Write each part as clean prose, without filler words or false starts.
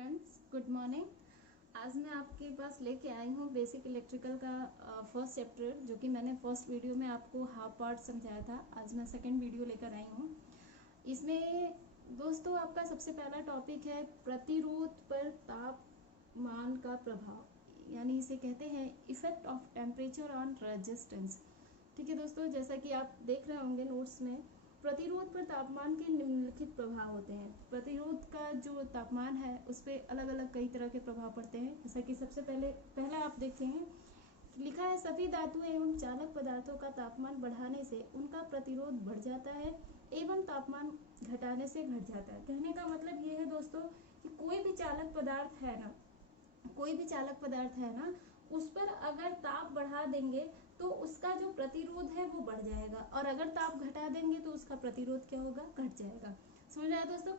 Friends, good morning. आज मैं आपके पास लेके आई हूँ बेसिक इलेक्ट्रिकल का फर्स्ट चैप्टर, जो कि मैंने फर्स्ट वीडियो में आपको हाफ पार्ट समझाया था। आज मैं सेकंड वीडियो लेकर आई हूँ। इसमें दोस्तों आपका सबसे पहला टॉपिक है प्रतिरोध पर तापमान का प्रभाव, यानी इसे कहते हैं effect of temperature on resistance. ठीक है दोस्तों, जैसा कि आप देख रहे होंगे नोट्स में, प्रतिरोध पर तापमान के निम्नलिखित प्रभाव होते हैं। प्रतिरोध का जो तापमान है उस पर अलग अलग कई तरह के प्रभाव पड़ते हैं। जैसा कि सबसे पहला आप देखेंगे, लिखा है सभी धातु एवं चालक पदार्थों का तापमान बढ़ाने से उनका प्रतिरोध बढ़ जाता है एवं तापमान घटाने से घट जाता है। कहने का मतलब ये है दोस्तों कि कोई भी चालक पदार्थ है ना, उस पर अगर ताप बढ़ा देंगे तो उसका जो प्रतिरोध है वो बढ़ जाएगा, और अगर ताप घटा देंगे तो उसका प्रतिरोध क्या होगा, घट जाएगा। समझ आया दोस्तों?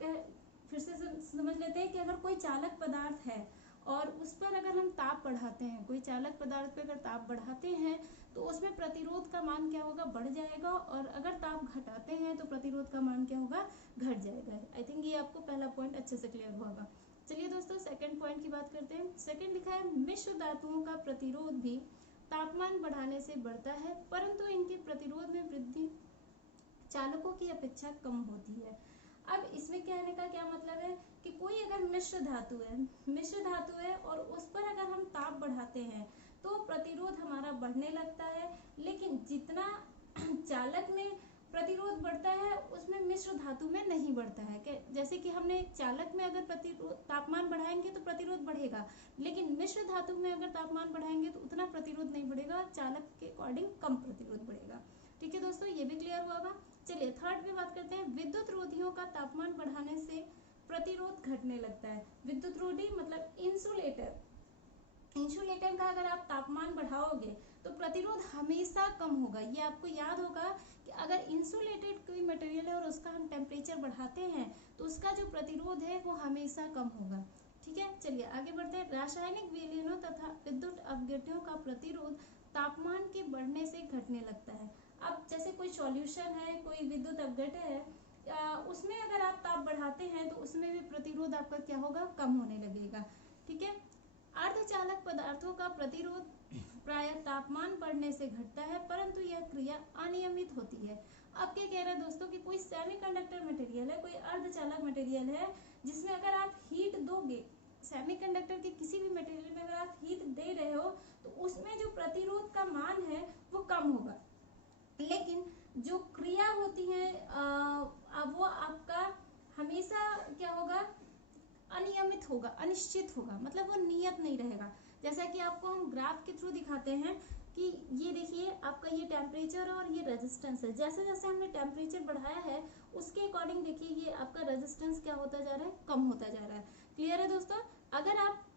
फिर से समझ लेते हैं कि अगर कोई चालक पदार्थ है और उस पर अगर हम ताप बढ़ाते हैं, कोई चालक पदार्थ पर अगर ताप बढ़ाते हैं तो उसमें प्रतिरोध का मान क्या होगा, बढ़ जाएगा, और अगर ताप घटाते हैं तो प्रतिरोध का मान क्या होगा, घट जाएगा। आई थिंक ये आपको पहला पॉइंट अच्छे से क्लियर हुआ होगा। चलिए दोस्तों सेकंड पॉइंट की बात करते हैं। सेकंड लिखा है मिश्र धातुओं का प्रतिरोध भी तापमान बढ़ाने से बढ़ता है, परंतु इनके प्रतिरोध में वृद्धि चालकों की अपेक्षा कम होती है। अब इसमें कहने का क्या मतलब है कि कोई अगर मिश्र धातु है और उस पर अगर हम ताप बढ़ाते हैं तो प्रतिरोध हमारा बढ़ने लगता है, लेकिन जितना चालक में प्रतिरोध बढ़ता है उसमें मिश्र धातु में नहीं बढ़ता है। जैसे कि हमने चालक में अगर तापमान बढ़ाएंगे तो प्रतिरोध बढ़ेगा, लेकिन मिश्र धातु में अगर तापमान बढ़ाएंगे तो उतना प्रतिरोध नहीं बढ़ेगा, चालक के अकॉर्डिंग कम प्रतिरोध बढ़ेगा। ठीक है दोस्तों, ये भी क्लियर हुआ होगा। चलिए थर्ड पे बात करते हैं। विद्युत रोधियों का तापमान बढ़ाने से प्रतिरोध घटने लगता है। विद्युत रोधी मतलब इंसुलेटर का अगर आप तापमान बढ़ाओगे तो प्रतिरोध हमेशा कम होगा। ये आपको याद होगा कि अगर इंसुलेटेड कोई मटेरियल है और उसका हम टेम्परेचर बढ़ाते हैं तो उसका जो प्रतिरोध है वो हमेशा कम होगा। ठीक है, चलिए आगे बढ़ते हैं। रासायनिक विलयनों तथा विद्युत अपघटनों का प्रतिरोध तापमान के बढ़ने से घटने लगता है। अब जैसे कोई सॉल्यूशन है, कोई विद्युत अपघटन है, उसमें अगर आप ताप बढ़ाते हैं तो उसमें भी प्रतिरोध आपका क्या होगा, कम होने लगेगा। ठीक है, अर्धचालक पदार्थों का प्रतिरोध प्रायः तापमान बढ़ने से घटता है, परंतु यह क्रिया अनियमित होती है। अब क्या कह रहा है दोस्तों कि कोई सेमीकंडक्टर मटेरियल है, कोई अर्धचालक मटेरियल है, जिसमें अगर आप हीट दोगे, सेमीकंडक्टर के किसी भी मटेरियल में अगर आप हीट दे रहे हो तो उसमें जो प्रतिरोध का मान है वो कम होगा, लेकिन जो क्रिया होती है वो आपका हमेशा क्या होगा, अनियमित होगा, अनिश्चित होगा, मतलब वो नियत नहीं रहेगा। जैसा कि आपको हम ग्राफ के थ्रू दिखाते हैं कि ये देखिए आपका ये टेम्परेचर है और ये रेजिस्टेंस है। जैसे जैसे हमने टेम्परेचर बढ़ाया है उसके अकॉर्डिंग देखिए ये आपका रेजिस्टेंस क्या होता जा रहा है, कम होता जा रहा है। क्लियर है दोस्तों? अगर आप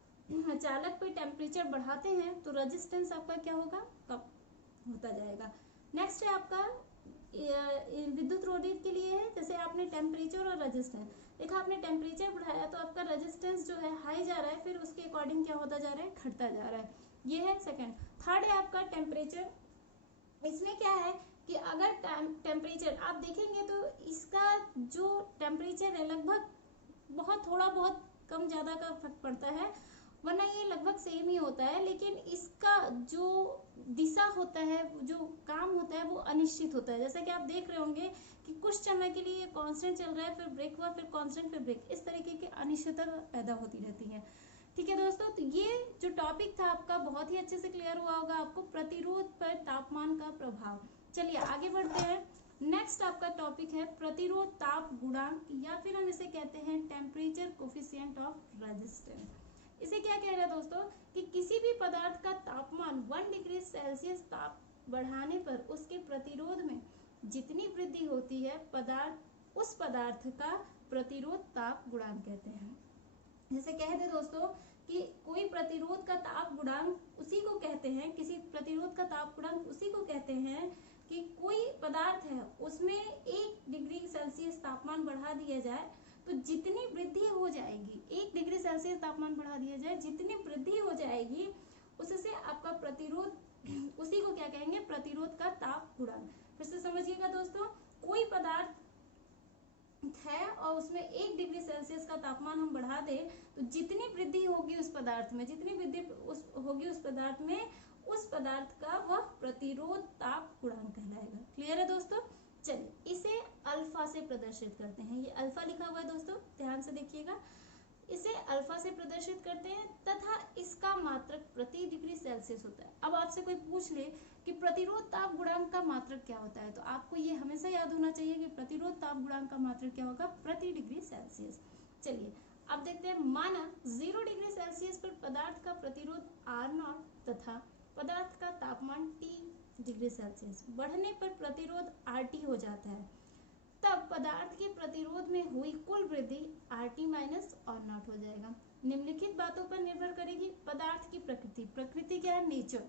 चालक पे टेम्परेचर बढ़ाते हैं तो रेजिस्टेंस आपका क्या होगा, कम होता जाएगा। नेक्स्ट है आपका विद्युत रोधी के लिए है, जैसे आपने टेम्परेचर और रेजिस्टेंस देखा, आपने टेम्परेचर बढ़ाया तो आपका रेजिस्टेंस जो है हाई जा रहा है, फिर उसके अकॉर्डिंग क्या होता जा रहा है, घटता जा रहा है। ये है सेकंड। थर्ड है आपका टेम्परेचर। इसमें क्या है कि अगर टेम्परेचर आप देखेंगे तो इसका जो टेम्परेचर है लगभग बहुत थोड़ा बहुत कम ज्यादा का फर्क पड़ता है, वरना ये लगभग सेम ही होता है, लेकिन इसका जो दिशा होता है, जो काम होता है वो अनिश्चित होता है। जैसा कि आप देख रहे होंगे कि कुछ समय के लिए ये कांस्टेंट चल रहा है, फिर ब्रेक हुआ, फिर कांस्टेंट, फिर ब्रेक, इस तरीके की अनिश्चितता पैदा होती रहती है। ठीक है दोस्तों, तो ये जो टॉपिक था आपका बहुत ही अच्छे से क्लियर हुआ होगा आपको, प्रतिरोध पर तापमान का प्रभाव। चलिए आगे बढ़ते हैं। नेक्स्ट आपका टॉपिक है प्रतिरोध ताप गुणांक, या फिर हम इसे कहते हैं टेम्परेचर कोफिशिएंट ऑफ रेजिस्टेंस। इसे क्या कह रहा है दोस्तों कि किसी भी पदार्थ का तापमान 1 डिग्री सेल्सियस ताप बढ़ाने पर उसके प्रतिरोध में जितनी वृद्धि होती है उस पदार्थ का प्रतिरोध ताप गुणांक कहते हैं। जैसे कह दे दोस्तों कि कोई प्रतिरोध का ताप गुणांक उसी को कहते हैं, किसी प्रतिरोध का ताप गुणांक उसी को कहते हैं कि कोई पदार्थ है उसमें 1 डिग्री सेल्सियस तापमान बढ़ा दिया जाए तो जितनी वृद्धि हो जाएगी, 1 डिग्री सेल्सियस तापमान बढ़ा दिया जाए, जितनी वृद्धि हो जाएगी उससे आपका प्रतिरोध, उसी को क्या कहेंगे, प्रतिरोध का ताप गुणांक। फिर से समझिएगा दोस्तों, कोई पदार्थ है और उसमें 1 डिग्री सेल्सियस का तापमान हम बढ़ा दें तो जितनी वृद्धि होगी उस पदार्थ में, जितनी वृद्धि होगी उस पदार्थ में, उस पदार्थ का वह प्रतिरोध ताप गुणांक कहलाएगा। क्लियर है दोस्तों? चलिए इसे अल्फा से प्रदर्शित करते हैं। ये अल्फा लिखा हुआ है दोस्तों, ध्यान से देखिएगा। इसे अल्फा से प्रदर्शित करते हैं तथा इसका मात्रक प्रति डिग्री सेल्सियस होता है। अब आपसे कोई पूछ ले कि प्रतिरोध ताप गुणांक का मात्रक क्या होता है, तो आपको ये हमेशा याद होना चाहिए कि प्रतिरोध ताप गुणांक का मात्रक क्या होगा, प्रति डिग्री सेल्सियस। चलिए अब देखते हैं, माना 0 डिग्री सेल्सियस पर पदार्थ का प्रतिरोध R0 तथा पदार्थ का तापमान T डिग्री सेल्सियस बढ़ने पर प्रतिरोध RT हो जाता है, तब पदार्थ के प्रतिरोध में हुई कुल वृद्धि RT माइनस R0 हो जाएगा। निम्नलिखित बातों पर निर्भर करेगी पदार्थ की प्रकृति। प्रकृति क्या है, नेचर,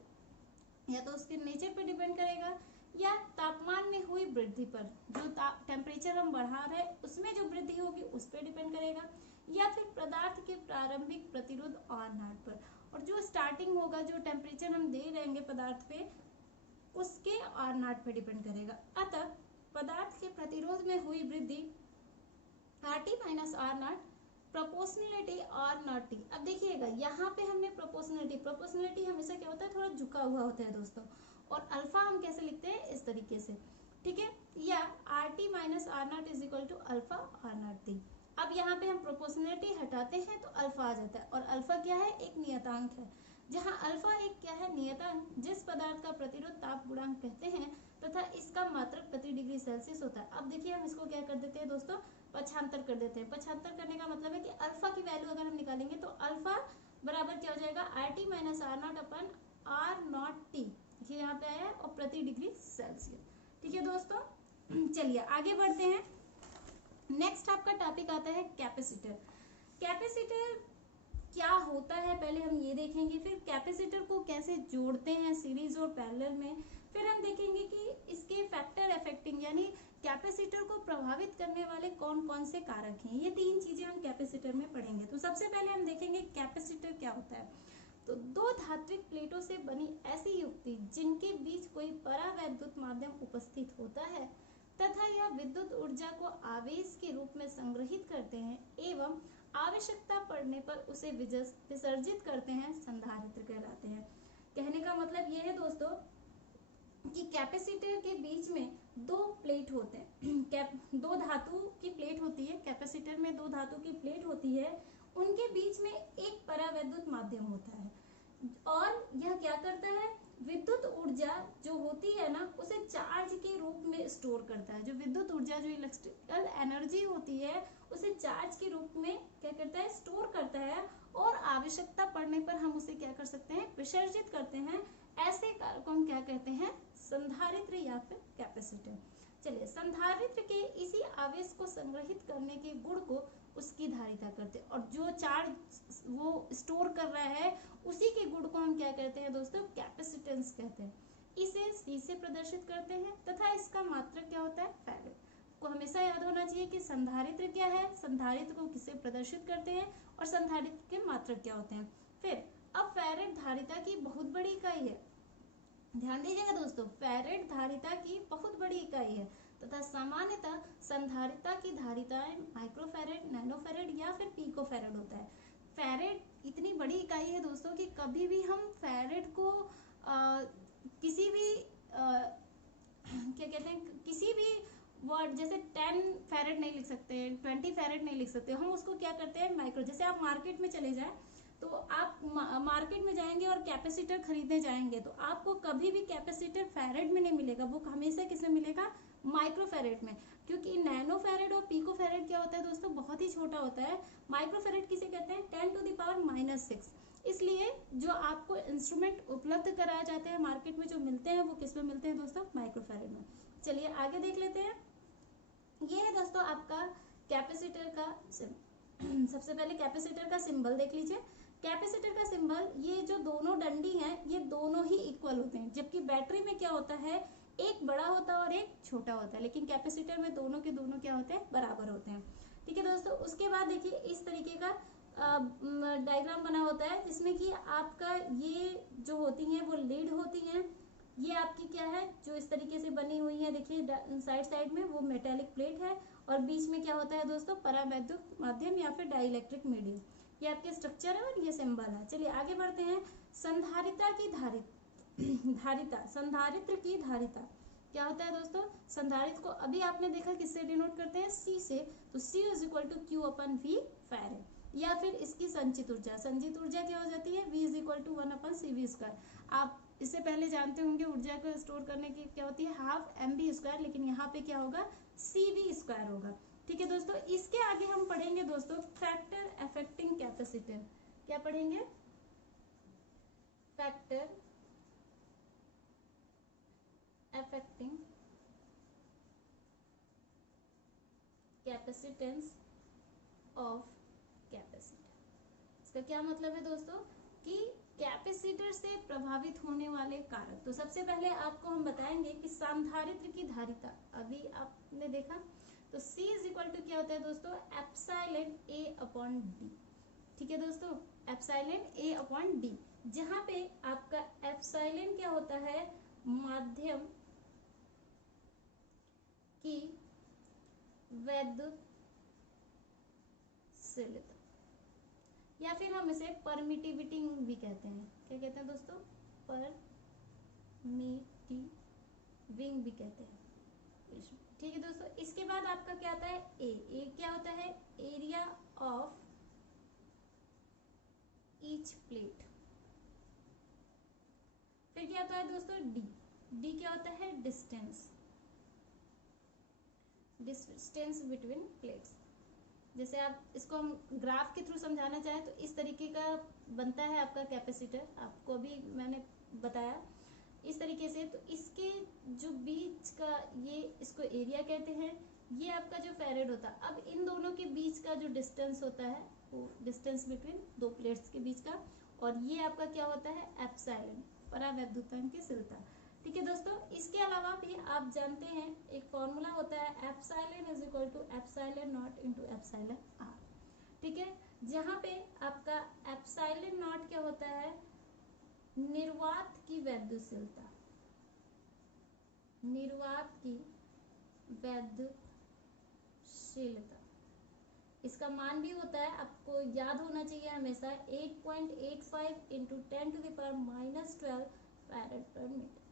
या तो उसके नेचर पर डिपेंड करेगा या तापमान में हुई वृद्धि पर, जो टेम्परेचर हम बढ़ा रहे हैं उसमें जो वृद्धि होगी उस पर डिपेंड करेगा, या फिर पदार्थ के प्रारंभिक प्रतिरोध R0 पर, और जो स्टार्टिंग होगा, जो टेम्परेचर हम दे रहेंगे पदार्थ पे, उसके R0 पे डिपेंड करेगा। अतः पदार्थ के प्रतिरोध में हुई वृद्धि RT minus R0 proportionality R0T। अब देखिएगा यहाँ पे हमने प्रोपोर्शनलिटी हमेशा क्या होता है, थोड़ा झुका हुआ होता है दोस्तों, और अल्फा हम कैसे लिखते हैं, इस तरीके से, ठीक है, या RT minus R0 is equal to alpha R0T। अब यहाँ पे हम प्रोपोर्शनलिटी हटाते हैं तो अल्फा आ जाता है, और अल्फा क्या है, एक नियतांक है। जहाँ अल्फा एक क्या है, नियतांक, जिस पदार्थ का प्रतिरोध ताप गुणांक कहते हैं तथा इसका मात्रक प्रति डिग्री सेल्सियस होता है। अब देखिए हम इसको क्या कर देते हैं दोस्तों, पक्षांतर कर देते हैं। पक्षांतर करने का मतलब है कि अल्फा की वैल्यू अगर हम निकालेंगे तो अल्फा बराबर क्या हो जाएगा, RT माइनस R0 अपन R0T, देखिए यहाँ पे आया, और प्रति डिग्री सेल्सियस। ठीक है दोस्तों, चलिए आगे बढ़ते हैं। नेक्स्ट आपका टॉपिक आता है कैपेसिटर। कैपेसिटर क्या होता है पहले हम ये देखेंगे, फिर कैपेसिटर को कैसे जोड़ते हैं सीरीज और पैरेलल में, फिर हम देखेंगे कि इसके फैक्टर अफेक्टिंग यानी कैपेसिटर को प्रभावित करने वाले कौन कौन से कारक हैं। ये 3 चीजें हम कैपेसिटर में पढ़ेंगे। तो सबसे पहले हम देखेंगे कैपेसिटर क्या होता है। तो 2 धात्विक प्लेटों से बनी ऐसी युक्ति जिनके बीच कोई परावैद्युत माध्यम उपस्थित होता है तथा यह विद्युत ऊर्जा को आवेश के रूप में संग्रहित करते हैं एवं आवश्यकता पड़ने पर उसे विसर्जित करते हैं, संधारित्र कहलाते हैं। कहने का मतलब ये है दोस्तों कि कैपेसिटर के बीच में 2 प्लेट होते हैं, 2 धातु की प्लेट होती है, कैपेसिटर में 2 धातु की प्लेट होती है, उनके बीच में एक परावैद्युत माध्यम होता है, और यह क्या करता है, विद्युत ऊर्जा जो होती है ना उसे चार्ज के रूप में स्टोर करता है। जो विद्युत ऊर्जा, जो इलेक्ट्रिकल एनर्जी होती है उसे चार्ज के रूप में क्या करता है, स्टोर करता है, और आवश्यकता पड़ने पर हम उसे क्या कर सकते हैं, विसर्जित करते हैं। ऐसे कारक को हम क्या कहते हैं, संधारित्र या फिर कैपेसिटर। चलिए, संधारित्र के इसी आवेश को संग्रहित करने के गुण को उसकी धारिता करते हैं, और जो चार्ज वो स्टोर कर रहा है उसी के गुण को हम क्या कहते हैं दोस्तों, कैपेसिटेंस कहते हैं। इसे C से प्रदर्शित करते हैं तथा इसका मात्रक क्या होता है, फैरेड। को हमेशा याद होना चाहिए कि संधारित्र क्या है, संधारित्र को किससे प्रदर्शित करते हैं, और संधारित्र के मात्रक क्या होते हैं। फिर अब फैरेड धारिता की बहुत बड़ी इकाई है, ध्यान दीजिएगा दोस्तों, फैरेड धारिता की बहुत बड़ी इकाई है तथा सामान्यतः संधारिता की धारिताएं माइक्रोफैरेड, नैनोफैरेड या फिर पिकोफैरेड होता है। फैरेड इतनी बड़ी इकाई है दोस्तों कि कभी भी हम फैरेड को किसी भी क्या कहते हैं, किसी भी वर्ड जैसे 10 फैरेड नहीं लिख सकते, 20 फैरेड नहीं लिख सकते, हम उसको क्या करते हैं माइक्रो। जैसे आप मार्केट में चले जाएं तो आप मार्केट में जाएंगे और कैपेसिटर खरीदने जाएंगे तो आपको कभी भी कैपेसिटर फैरेड में नहीं मिलेगा, वो हमेशा किसमें मिलेगा, माइक्रो फैरेड में। क्योंकि नैनो फैरेड और पिको फैरेड क्या होता है दोस्तों, बहुत ही छोटा होता है। माइक्रो फैरेड किसे कहते हैं, 10⁻⁻⁶। इसलिए जो आपको इंस्ट्रूमेंट उपलब्ध कराए जाते हैं मार्केट में, जो मिलते हैं वो किस में मिलते हैं दोस्तों, माइक्रो फैरेड में। चलिए आगे देख लेते हैं। ये है दोस्तों आपका कैपेसिटर का सबसे पहले कैपेसिटर का सिंबल देख लीजिए। कैपेसिटर का सिंबल, ये जो दोनों डंडी हैं ये दोनों ही इक्वल होते हैं, जबकि बैटरी में क्या होता है, एक बड़ा होता है और एक छोटा होता है, लेकिन कैपेसिटर में दोनों के दोनों क्या होते हैं, बराबर होते हैं। ठीक है दोस्तों, उसके बाद देखिए इस तरीके का डायग्राम बना होता है जिसमें कि आपका ये जो होती हैं वो लीड होती हैं, ये आपकी क्या है जो इस तरीके से बनी हुई है, देखिए साइड साइड में वो मेटेलिक प्लेट है, और बीच में क्या होता है दोस्तों, परावैद्युत माध्यम या फिर डाइलेक्ट्रिक मीडियम। ये आपके स्ट्रक्चर है और ये सिंबल है। चलिए आगे बढ़ते हैं। संधारिता की धारिता, संधारित्र की धारिता क्या होता है दोस्तों, संधारित्र को अभी आपने देखा किससे डिनोट करते हैं, सी से, तो C is equal to Q upon V farad, या फिर इसकी संचित ऊर्जा, संचित ऊर्जा क्या हो जाती है, V is equal to 1/cv²। आप इससे पहले जानते होंगे ऊर्जा को स्टोर करने की क्या होती है, हाफ mv², लेकिन यहाँ पे क्या होगा, cv² होगा। ठीक है दोस्तों, इसके आगे हम पढ़ेंगे दोस्तों फैक्टर अफेक्टिंग कैपेसिटर। क्या पढ़ेंगे, factor affecting capacitance of capacitor. इसका क्या मतलब है दोस्तों, कि कैपेसिटर से प्रभावित होने वाले कारक। तो सबसे पहले आपको हम बताएंगे कि संधारित्र की धारिता, अभी आपने देखा, तो C इज इक्वल टू क्या होता है दोस्तों, एप्सिलॉन A/d। ठीक है दोस्तों, एप्सिलॉन A/d, जहां पे आपका एप्सिलॉन क्या होता है, माध्यम की वैद्युतशीलता, या फिर हम इसे परमिटिविटी भी कहते हैं। क्या कहते हैं दोस्तों, परमिटिविंग भी कहते हैं। ठीक है दोस्तों, इसके बाद आपका क्या आता है, ए क्या होता है, एरिया ऑफ ईच प्लेट। फिर क्या आता है दोस्तों, डी क्या होता है, डिस्टेंस बिटवीन प्लेट्स। जैसे आप इसको हम ग्राफ के थ्रू समझाना चाहें तो इस तरीके का बनता है आपका कैपेसिटर, आपको अभी मैंने बताया इस तरीके से। तो इसके जो बीच का, ये इसको एरिया कहते हैं, ये आपका जो फैरेड होता है। अब इन दोनों के बीच का जो डिस्टेंस होता है, वो डिस्टेंस बिटवीन दो प्लेट्स के बीच का, और ये आपका क्या होता है, एप्सिलॉन, परावैद्युतांकशीलता। ठीक है दोस्तों, इसके अलावा भी आप जानते हैं एक फॉर्मूला होता है, epsilon is equal to epsilon not into epsilon r. ठीक है, जहां पे आपका एप्सिलॉन नॉट क्या होता है, निर्वात की वैद्युशीलता, निर्वात की वैद्युशीलता, इसका मान भी होता है, आपको याद होना चाहिए हमेशा, 8.85 इंटू 10⁻⁻12 फैरेड पर मीटर।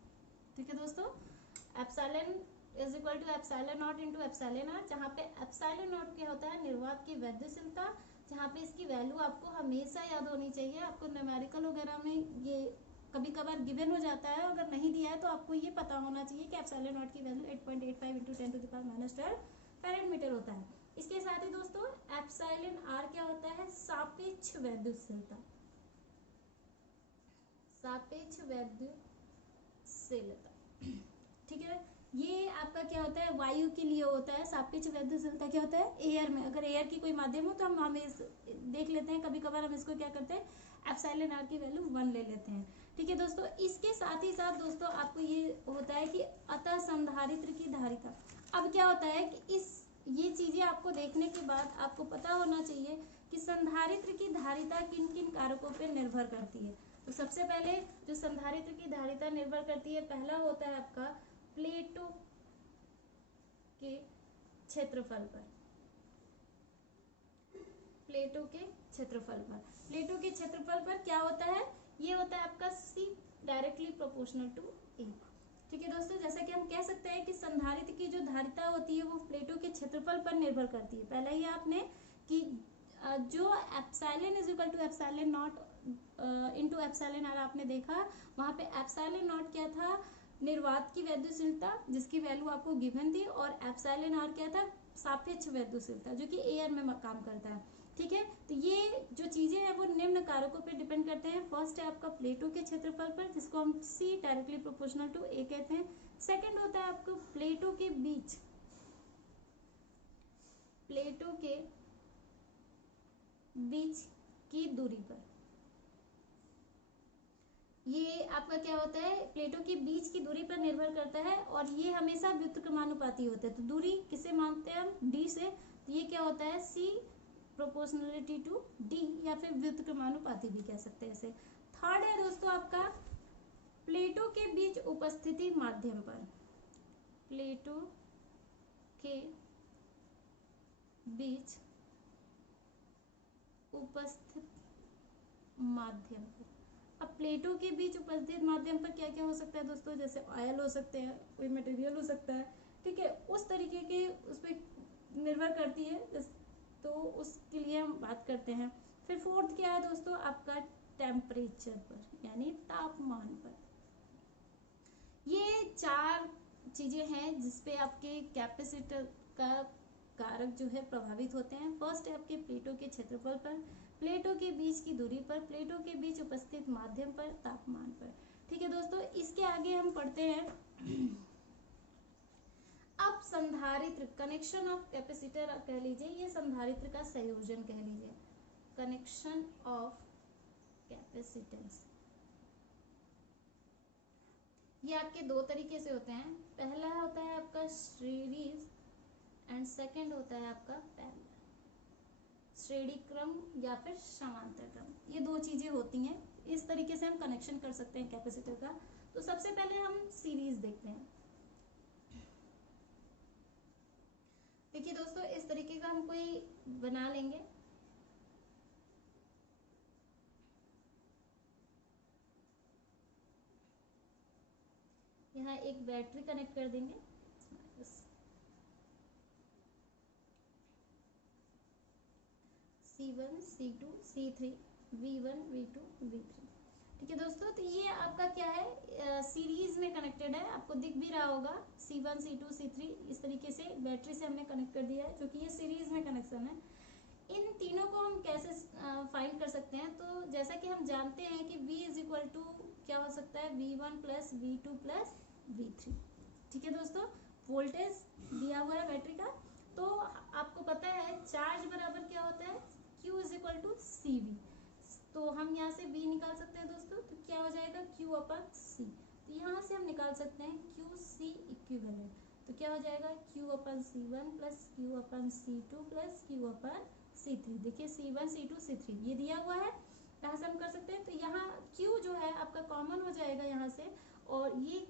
ठीक है दोस्तों, epsilon is equal to epsilon not into epsilon r, जहाँ पे एप्सिलॉन नॉट क्या होता है, निर्वात की वैद्युशीलता, जहाँ पे इसकी वैल्यू आपको हमेशा याद होनी चाहिए। आपको न्यूमेरिकल वगैरह में ये कभी कभार गिवन हो जाता है, अगर नहीं दिया है तो आपको ये पता होना चाहिए कि एप्सिलॉन नॉट की वैल्यू 8.85 इंटू 10⁻⁻12 फैरेड मीटर होता है। इसके साथ ही दोस्तों एप्सिलॉन आर क्या होता है, सापेक्ष वैद्युशीलता, सापेक्ष वैद्युशीलता। ठीक है, ये आपका क्या होता है, वायु के लिए होता है। सापेक्ष वैद्युशीलता क्या होता है, एयर में, अगर एयर की कोई माध्यम हो तो हम देख लेते हैं, कभी कभार हम इसको क्या करते हैं, एप्सिलॉन आर की वैल्यू 1 ले लेते हैं। ठीक है दोस्तों, इसके साथ ही साथ दोस्तों आपको ये होता है कि अतः संधारित्र की धारिता। अब क्या होता है कि ये चीजें आपको देखने के बाद आपको पता होना चाहिए कि संधारित्र की धारिता किन किन कारकों पर निर्भर करती है। तो सबसे पहले जो संधारित्र की धारिता निर्भर करती है, पहला होता है आपका प्लेटों के क्षेत्रफल पर, प्लेटों के क्षेत्रफल पर। प्लेटों के क्षेत्रफल पर क्या होता है, ये होता है आपका C directly proportional to A। ठीक है दोस्तों, जैसा कि हम कह सकते हैं कि संधारित्र की जो धारिता होती है वो प्लेटों के क्षेत्रफल पर निर्भर करती है। पहला ही आपने कि जो epsilon is equal to epsilon not into epsilon r आपने देखा, वहां पे एप्सिलॉन नॉट क्या था, निर्वात की वैद्युशीलता, जिसकी वैल्यू आपको गिवन थी, और एप्सिलॉन आर क्या था, सापेक्ष वैद्युशीलता, जो कि एयर में काम करता है। ठीक है, तो ये जो चीजें हैं वो निम्न कारकों पे डिपेंड करते हैं। फर्स्ट है आपका प्लेटों के क्षेत्रफल पर, जिसको हम C directly proportional to A कहते हैं। सेकंड होता है आपको प्लेटों के बीच, प्लेटों के बीच की दूरी पर। ये आपका क्या होता है, प्लेटों के बीच की दूरी पर निर्भर करता है, और ये हमेशा व्युत्क्रमानुपाती होता है। तो दूरी किसे मानते हैं हम, D से, तो ये क्या होता है, C प्रोपोर्शनलिटी टू D, या फिर व्युत्क्रमानुपाती भी कह सकते हैं इसे। थर्ड है दोस्तों आपका प्लेटों के बीच उपस्थिति माध्यम पर, प्लेटों के बीच उपस्थित माध्यम पर। अब प्लेटों के बीच उपस्थित माध्यम पर क्या क्या हो सकता है दोस्तों, जैसे ऑयल हो सकते हैं, कोई मटेरियल हो सकता है, ठीक है, उस तरीके के उस पर निर्भर करती है, तो उसके लिए हम बात करते हैं। फिर फोर्थ क्या है दोस्तों, आपका टेम्परेचर पर यानी तापमान पर। ये 4 चीजें हैं जिसपे आपके कैपेसिटर का कारक जो है प्रभावित होते हैं। फर्स्ट है आपके प्लेटों के क्षेत्रफल पर, प्लेटों के बीच की दूरी पर, प्लेटों के बीच उपस्थित माध्यम पर, तापमान पर। ठीक है दोस्तों, इसके आगे हम पढ़ते हैं अब संधारित्र, कनेक्शन ऑफ कैपेसिटर कह लीजिए, ये संधारित्र का संयोजन कह लीजिए, कनेक्शन ऑफ कैपेसिटेंस। ये आपके 2 तरीके से होते हैं। पहला होता है आपका सीरीज एंड सेकंड होता है आपका पैरेलल, श्रेणी क्रम या फिर समांतर क्रम। ये 2 चीजें होती हैं, इस तरीके से हम कनेक्शन कर सकते हैं कैपेसिटर का। तो सबसे पहले हम सीरीज देखते हैं। देखिए दोस्तों, इस तरीके का हम कोई बना लेंगे, यहाँ एक बैटरी कनेक्ट कर देंगे, C1 C2 C3 V1 V2 V3। ठीक है दोस्तों, तो ये आपका क्या है, सीरीज में कनेक्टेड है, आपको दिख भी रहा होगा C1 C2 C3 इस तरीके से बैटरी से हमने कनेक्ट कर दिया है, क्योंकि ये सीरीज में कनेक्शन है। इन तीनों को हम कैसे फाइंड कर सकते हैं, तो जैसा कि हम जानते हैं कि V इज इक्वल टू क्या हो सकता है, V1 plus V2 plus V3। ठीक है दोस्तों, वोल्टेज दिया हुआ है बैटरी का, तो आपको पता है चार्ज बराबर क्या होता है, Q is equal to CV। तो हम यहाँ से V निकाल सकते हैं दोस्तों, तो क्या हो जाएगा Q अपन C। तो यहाँ से हम निकाल सकते हैं QC इक्विवेलेंट, तो क्या हो जाएगा Q अपन C1 प्लस Q अपन C2 प्लस Q अपन C3। देखिए C1 C2 C3 ये दिया हुआ है, यहाँ से हम कर सकते हैं। तो यहाँ Q जो है आपका कॉमन हो जाएगा यहाँ से, और ये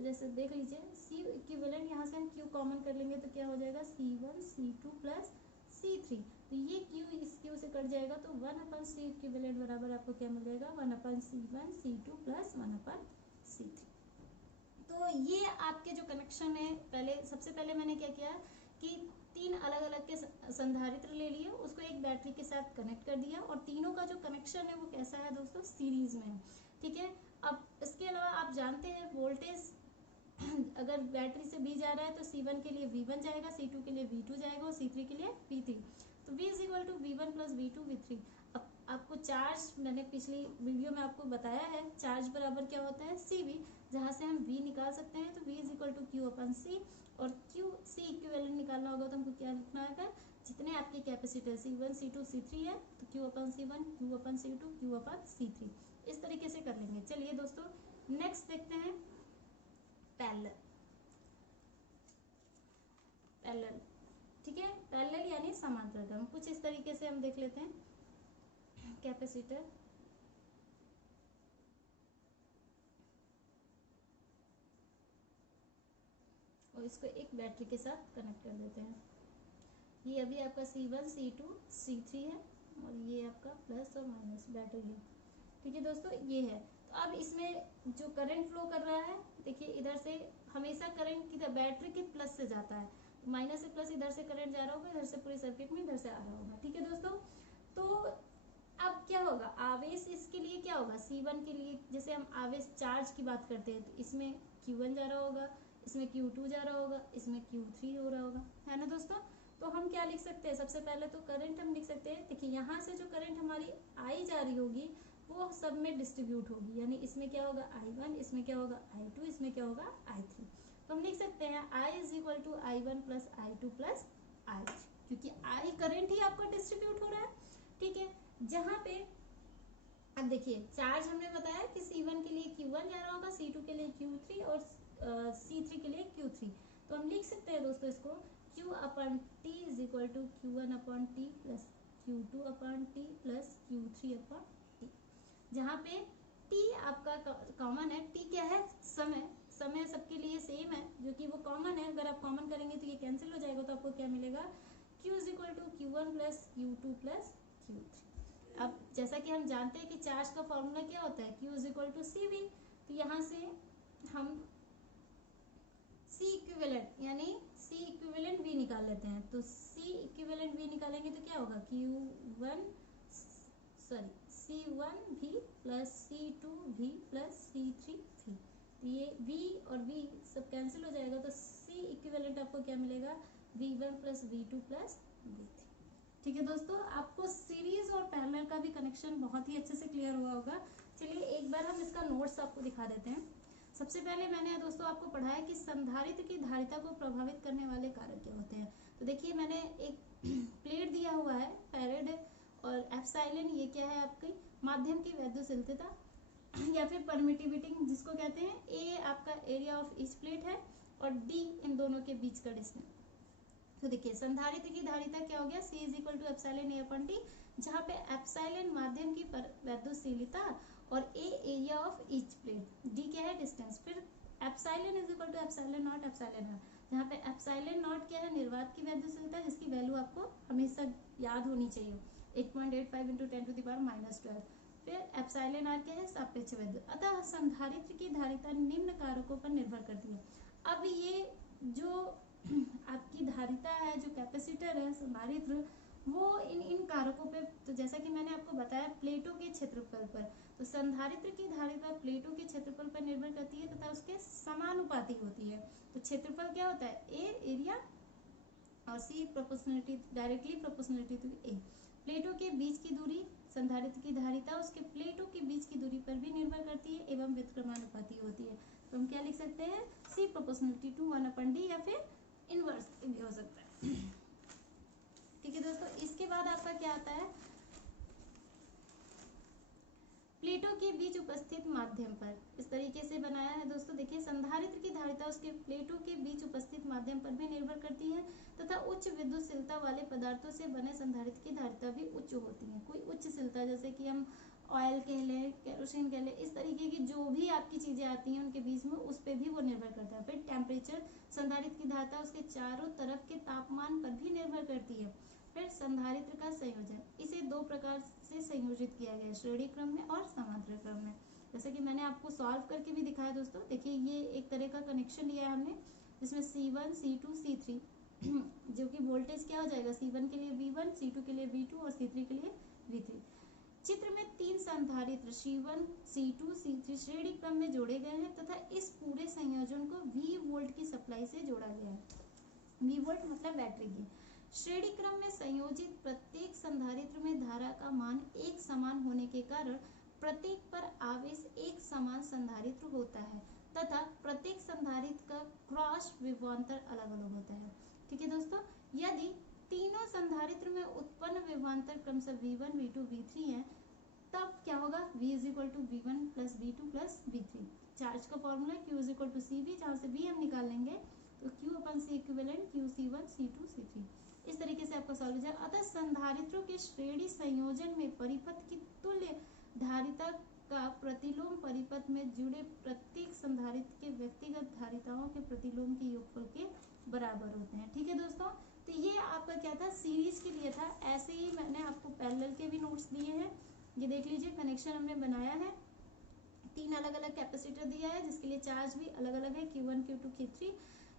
जैसे देख लीजिए C इक्विवेलेंट, यहाँ से हम Q कॉमन कर लेंगे तो क्या हो जाएगा C1 C2 प्लस C3। तो ये Q इस Q से कट जाएगा, तो 1/C इक्विवेलेंट बराबर आपको क्या मिल जाएगा, 1/C1 C2 प्लस 1/C3। तो ये आपके जो कनेक्शन है, सबसे पहले मैंने क्या किया कि 3 अलग अलग के संधारित्र ले लिए, उसको एक बैटरी के साथ कनेक्ट कर दिया, और तीनों का जो कनेक्शन है वो कैसा है दोस्तों, सीरीज में है। ठीक है, अब इसके अलावा आप जानते हैं वोल्टेज अगर बैटरी से B जा रहा है तो C1 के लिए V1 जाएगा, C2 के लिए V2 जाएगा और C3 के लिए V3। तो V is equal to V1 plus V2 V3। अब आपको चार्ज, मैंने पिछली वीडियो में आपको बताया है, चार्ज बराबर क्या होता है CV, जहाँ से हम V निकाल सकते हैं। तो V is equal to Q upon C, और Q C इक्विवेलेंट निकालना होगा तो हमको क्या लिखना है, जितने आपके कैपेसिटर C1 C2 C3 है तो Q अपन C1 Q अपन C2 Q अपन C3, इस तरीके से कर लेंगे। चलिए दोस्तों, नेक्स्ट देखते हैं पैरेलल। पैरेलल, ठीक है, पैरेलल यानी समांतर क्रम। कुछ इस तरीके से हम देख लेते हैं कैपेसिटर, और इसको एक बैटरी के साथ कनेक्ट कर देते हैं। ये अभी आपका C1 C2 C3 है, और ये आपका प्लस और माइनस बैटरी है। ठीक है दोस्तों, ये है। तो अब इसमें जो करंट फ्लो कर रहा है, देखिए इधर से हमेशा करंट किधर, बैटरी के प्लस से जाता है, तो माइनस से प्लस इधर से करंट जा रहा होगा, इधर से पूरे सर्किट में इधर से आ रहा होगा। ठीक है दोस्तों, तो अब क्या होगा, आवेश इसके लिए क्या होगा, C1 के लिए जैसे हम आवेश चार्ज की बात करते हैं, तो इसमें Q1 जा रहा होगा, इसमें Q2 जा रहा होगा, इसमें Q3 हो रहा होगा, है ना दोस्तों। तो हम क्या लिख सकते हैं, सबसे पहले तो करंट हम लिख सकते हैं। देखिए यहाँ से जो करंट हमारी आई जा रही होगी वो सब में डिस्ट्रीब्यूट होगी, यानी इसमें क्या होगा I1, इसमें क्या होगा I2, इसमें क्या होगा I3। तो हम लिख सकते हैं I is equal to I1 plus I2 plus I3, क्योंकि I करंट ही आपका डिस्ट्रीब्यूट हो रहा है। ठीक है, जहाँ पे अब देखिए चार्ज हमने बताया कि C1 के लिए Q1 जा रहा होगा, C2 के लिए Q3 और C3 के लिए Q3। तो हम लिख सकते हैं दोस्तों इसको Q upon T is equal to Q1 upon T plus Q2 upon T plus Q3 upon T, जहाँ पे T आपका कॉमन है। T क्या है, समय, सबके लिए सेम है, जो कि वो कॉमन है। अगर आप कॉमन करेंगे तो ये कैंसिल हो जाएगा, तो आपको क्या मिलेगा Q is equal to Q1 plus Q2 plus Q3। अब जैसा कि हम जानते हैं कि चार्ज का फॉर्मूला क्या होता है, Q is equal to CV। तो यहाँ से हम C इक्विवेलेंट यानी C इक्विवेलेंट V निकाल लेते हैं। तो C इक्विवेलेंट V निकालेंगे तो क्या होगा, C1V plus C2V plus C3V। तो ये V और V सब कैंसिल हो जाएगा, तो C इक्विवेलेंट आपको क्या मिलेगा, V1 plus V2 plus V3। ठीक है दोस्तों, आपको सीरीज और पैरेलल का भी कनेक्शन बहुत ही अच्छे से क्लियर हुआ होगा। चलिए एक बार हम इसका नोट्स आपको दिखा देते हैं। सबसे पहले मैंने दोस्तों आपको पढ़ाया कि संधारित्र की धारिता को प्रभावित करने वाले कारक क्या होते हैं। तो देखिए मैंने एक प्लेट दिया हुआ है फैरेड और एप्सिलॉन, ये क्या है आपकी माध्यम की वैद्युशीलता या फिर परमिटिविटी जिसको कहते हैं। ए आपका एरिया ऑफ ईच प्लेट है और डी इन दोनों के बीच का डिस्टेंस। तो देखिए संधारित्र की धारिता क्या हो गया, C is equal to epsilon A upon t, जहाँ पे एप्सिलॉन माध्यम की वैद्युशीलता और A area of each plate, D क्या है डिस्टेंस। फिर epsilon is equal to epsilon not epsilon not, जहाँ पे एप्सिलॉन नॉट क्या है निर्वात की वैद्युशीलता, जिसकी वैल्यू आपको हमेशा याद होनी चाहिए 8.85 इंटू 10⁻⁻12। फिर एप्सिलॉन आर क्या है सापेक्ष वैद्युत। अतः संधारित्र की धारिता निम्न कारकों पर निर्भर करती है। अब ये जो आपकी धारिता है, जो कैपेसिटर है संधारित्र, वो इन कारकों पे, तो जैसा कि मैंने आपको बताया प्लेटों के क्षेत्रफल पर, तो संधारित्र की धारिता प्लेटों के क्षेत्रफल पर निर्भर करती है तथा उसके समानुपाती होती है। तो क्षेत्रफल क्या होता है, ए एरिया और सी प्रोपोर्शनलिटी, डायरेक्टली प्रोपोर्शनलिटी टू ए। प्लेटों के बीच की दूरी, संधारित्र की धारिता उसके प्लेटों के बीच की दूरी पर भी निर्भर करती है एवं व्युत्क्रमानुपाती होती है। तो हम क्या लिख सकते हैं, सी प्रोपोर्शनलिटी टू 1/d या फिर इनवर्स भी हो सकता है। ठीक है दोस्तों, इसके बाद आपका क्या आता है, प्लेटों के बीच उपस्थित माध्यम पर। इस तरीके से बनाया है दोस्तों। देखिए संधारित्र की धारिता उसके प्लेटों के बीच उपस्थित माध्यम पर भी निर्भर करती है तथा उच्च विद्युतशीलता वाले पदार्थों से बने संधारित्र की धारिता भी उच्च होती है। कोई उच्च शीलता जैसे कि हम ऑयल कह लें, केरोसिन कह लें, इस तरीके की जो भी आपकी चीजें आती हैं उनके बीच में, उस पर भी वो निर्भर करता है। फिर टेम्परेचर, संधारित्र की धारिता उसके चारों तरफ के तापमान पर भी निर्भर करती है। फिर संधारित्र का संयोजन, इसे दो प्रकार से संयोजित किया गया है, श्रेणी क्रम में और समांतर क्रम में। जैसे कि मैंने आपको सॉल्व करके भी दिखाया दोस्तों। देखिए ये एक तरह का कनेक्शन लिया है हमने, जिसमें C1 C2 C3 जो कि वोल्टेज क्या हो जाएगा, C1 के लिए V1, C2 के लिए V2 और C3 के लिए V3। चित्र में तीन संधारित्र C1 C2 C3 श्रेणी क्रम में जोड़े गए हैं तथा इस पूरे संयोजन को V वोल्ट की सप्लाई से जोड़ा गया है। V वोल्ट मतलब बैटरी की। श्रेणी क्रम में संयोजित प्रत्येक संधारित्र में धारा का मान एक समान होने के कारण प्रत्येक पर आवेश एक समान संधारित्र होता है तथा प्रत्येक संधारित्र का क्रॉस विभवांतर अलग अलग होता है। ठीक है दोस्तों, यदि तीनों संधारित्र में उत्पन्न विभवांतर क्रमशः V1 V2 V3 है, तब क्या होगा, V is equal to V1 plus V2 plus V3। Charge का formula Q is equal to CV, जहाँ से V हम निकाल लेंगे तो Q upon C equivalent Q C1 C2 C3। इस तरीके से आपका सॉल्व हो जाएगा। अतः संधारित्रों के श्रेणी संयोजन में परिपथ की तुल्य धारिता का प्रतिलोम परिपथ में जुड़े प्रत्येक संधारित्र के व्यक्तिगत धारिताओं के प्रतिलोम के योगफल के बराबर होते हैं। ठीक है दोस्तों, तो ये आपका क्या था, सीरीज के लिए था। ऐसे ही मैंने आपको पैरेलल के भी नोट्स दिए हैं। ये देख लीजिए, कनेक्शन हमने बनाया है, तीन अलग अलग कैपेसिटर दिया है जिसके लिए चार्ज भी अलग अलग है, Q1 Q2 Q3।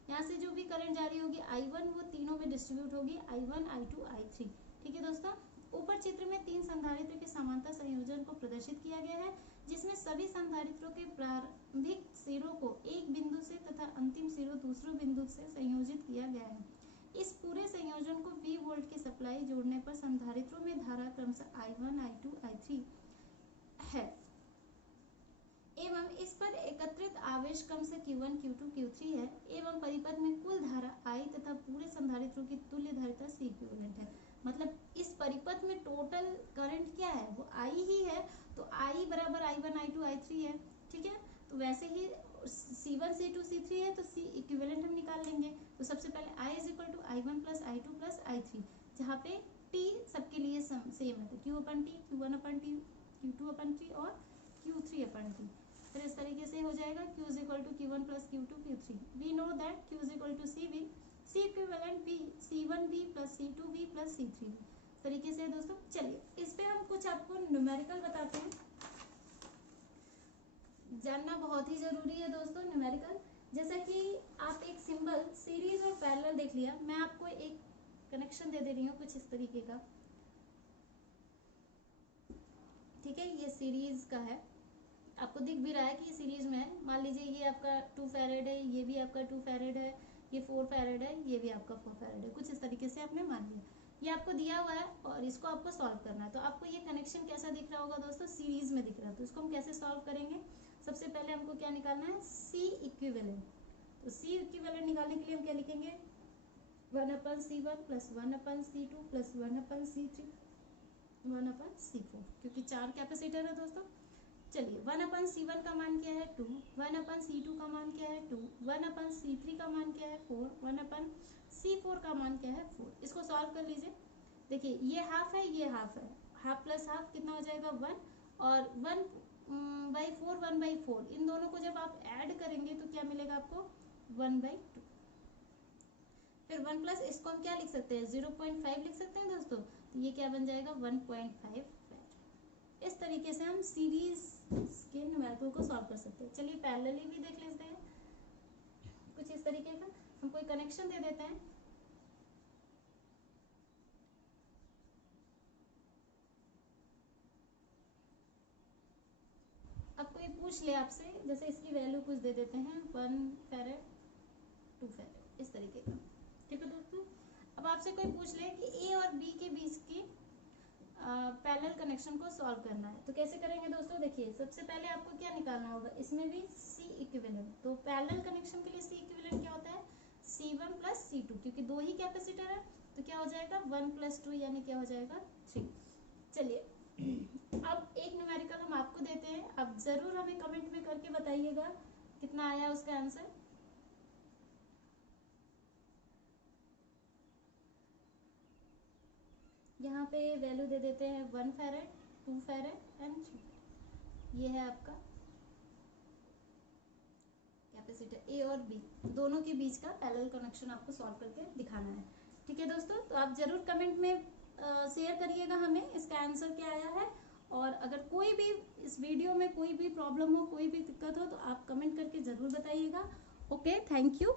यहाँ से जो भी करंट जारी होगी I1 वो तीनों में डिस्ट्रीब्यूट होगी, I1 I2 I3। ठीक है दोस्तों, ऊपर चित्र में तीन संधारित्र के समांतर संयोजन को प्रदर्शित किया गया है, जिसमें सभी संधारित्रों के प्रारंभिक सिरों को एक बिंदु से तथा अंतिम सिरों दूसरे बिंदु से संयोजित किया गया है। इस पूरे संयोजन को V वोल्ट की सप्लाई जोड़ने पर संधारित्रों में धारा क्रमशः I1 I2 I3 है एवं इस पर एकत्रित आवेश क्रमशः Q1 Q2 Q3 है एवं परिपथ में कुल धारा I तथा पूरे संधारित्रों की तुल्य धारिता C इक्विवेलेंट है। मतलब इस परिपथ में टोटल करंट क्या है, वो I ही है, तो I बराबर I1 I2 I3 है। ठीक है, तो वैसे ही C1 C2 C3 है तो C इक्विवेलेंट हम निकाल लेंगे। तो सबसे पहले I is equal to I1 plus I2 plus I3, जहाँ पे T सबके लिए सेम है, तो Q upon T, Q1 upon T, Q2 upon T और Q3 अपन T। फिर इस तरीके से हो जाएगा Q is equal to Q1 plus Q2 Q3। We know that Q is equal to CV, C equivalent भी C1B plus C2B plus C3B तरीके से है दोस्तों। चलिए इस पे हम कुछ आपको न्यूमेरिकल बताते हैं, जानना बहुत ही जरूरी है दोस्तों न्यूमेरिकल। जैसा कि आप एक सिंबल सीरीज और पैरेलल देख लिया, मैं आपको एक कनेक्शन दे दे रही हूँ कुछ इस तरीके का, ठीक है। ये सीरीज का है, आपको दिख भी रहा है कि ये सीरीज में है। मान लीजिए ये आपका 2 फैरेड है, ये भी आपका 2 फैरेड है, ये 4 फैरेड है, ये भी आपका 4 फैरेड है, कुछ इस तरीके से आपने मान लिया। ये आपको दिया हुआ है और इसको आपको सॉल्व करना है। तो आपको ये कनेक्शन कैसा दिख रहा होगा दोस्तों, सीरीज में दिख रहा है। तो इसको हम कैसे सॉल्व करेंगे, सबसे पहले हमको क्या निकालना है, सी इक्विवेलेंट। तो सी इक्विवेलेंट निकालने के लिए हम क्या लिखेंगे, 1/C1 plus 1/C2 plus 1/C3 1/C4, क्योंकि 4 कैपेसिटर है दोस्तों। चलिए 1/C1 का मान क्या है 2, 1/C2 का मान क्या है 2, 1/C3 का मान क्या है 4, 1/C4 का मान क्या है 4। इसको सॉल्व कर लीजिए। देखिए ये हाफ है, ये हाफ है, हाफ प्लस हाफ कितना हो जाएगा 1, और 1/4 1/4 इन दोनों को जब आप ऐड करेंगे तो क्या मिलेगा आपको 1/2। फिर 1 प्लस इसको हम क्या लिख सकते हैं 0.5 लिख सकते हैं दोस्तों। तो ये क्या बन जाएगा 1.5। इस तरीके से हम सीरीज के न्यूमेरिकल को सॉल्व कर सकते हैं। चलिए पैरेलली भी देख लेते हैं कुछ इस तरीके का। हम कोई कनेक्शन दे देते हैं, अब कोई पूछ ले आपसे, जैसे इसकी वैल्यू कुछ दे देते हैं 1 फैरेड 2 फैरेड इस तरीके का, ठीक है दोस्तों। अब आपसे कोई पूछ ले कि ए और बी के बीच की पैरेलल कनेक्शन को सॉल्व करना है, तो कैसे करेंगे दोस्तों। देखिए सबसे पहले आपको क्या निकालना होगा, इसमें भी सी इक्विवेलेंट। तो पैरेलल कनेक्शन के लिए सी इक्विवेलेंट क्या होता है C1 प्लस C2, क्योंकि 2 ही कैपेसिटर है। तो क्या हो जाएगा 1 + 2 यानी क्या हो जाएगा 3। चलिए अब एक न्यूमेरिकल हम आपको देते हैं, अब जरूर हमें कमेंट में करके बताइएगा कितना आया उसका आंसर। यहाँ पे वैल्यू दे देते हैं 1 फैरेड 2 फैरेड एंड 3। ये है आपका कैपेसिटर ए और बी, दोनों के बीच का पैरेलल कनेक्शन आपको सॉल्व करके दिखाना है, ठीक है दोस्तों। तो आप जरूर कमेंट में शेयर करिएगा हमें इसका आंसर क्या आया है। और अगर कोई भी इस वीडियो में कोई भी प्रॉब्लम हो, कोई भी दिक्कत हो, तो आप कमेंट करके ज़रूर बताइएगा। Okay, thank you.